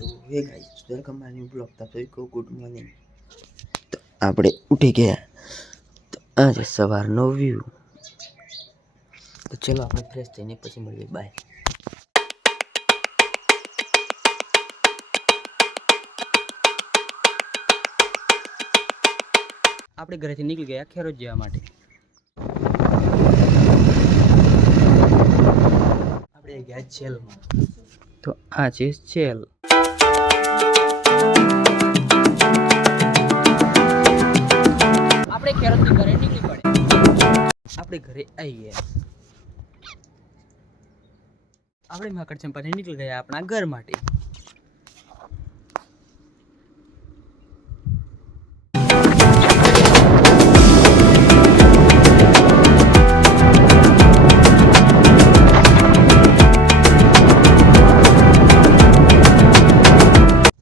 तो hey guys welcome my new blog. तब सभी को गुड मॉर्निंग। तो આપણે ઉઠી ગયા તો આજે સવારનો વ્યૂ। તો ચલો આપણે ફ્રેશ થઈને પછી મળીએ। બાય। આપણે ઘરેથી નીકળી ગયા ખેરોજ જવા માટે। આપણે ગયા છેલમાં। તો આ છે છેલ। આપણે ખેરોજથી ઘરે નીકળી પડે। આપણે ઘરે આવી ગયા। આપણે માકડ ચંપાથી નીકળી ગયા આપણા ઘર માટે।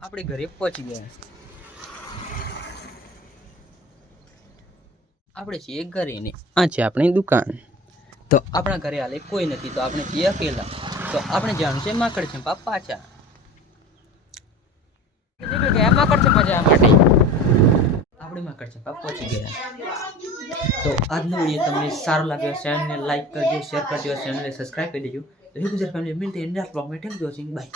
આપણે ઘરે પહોંચી ગયા। આપણે છીએ ઘરે ને આ છે આપણી દુકાન। તો આપણા ઘરે હાલે કોઈ નથી, તો આપણે છીએ અકેલા। તો આપણે જવાનું છે માકડ ચંપા પાછા। નીકળી ગયા માકડ ચંપા જવા માટે। આપણે માકડ ચંપા પહોંચી ગયા। તો આજનો વિડીયો તમને સારો લાગ્યો ચેનલને લાઈક કરજો, શેર કરજો, ચેનલને સબસ્ક્રાઇબ કરી દેજો। રેગ્યુલર ફેમિલી મિલતે हैं नेक्स्ट ब्लॉग में। Thank you watching, bye.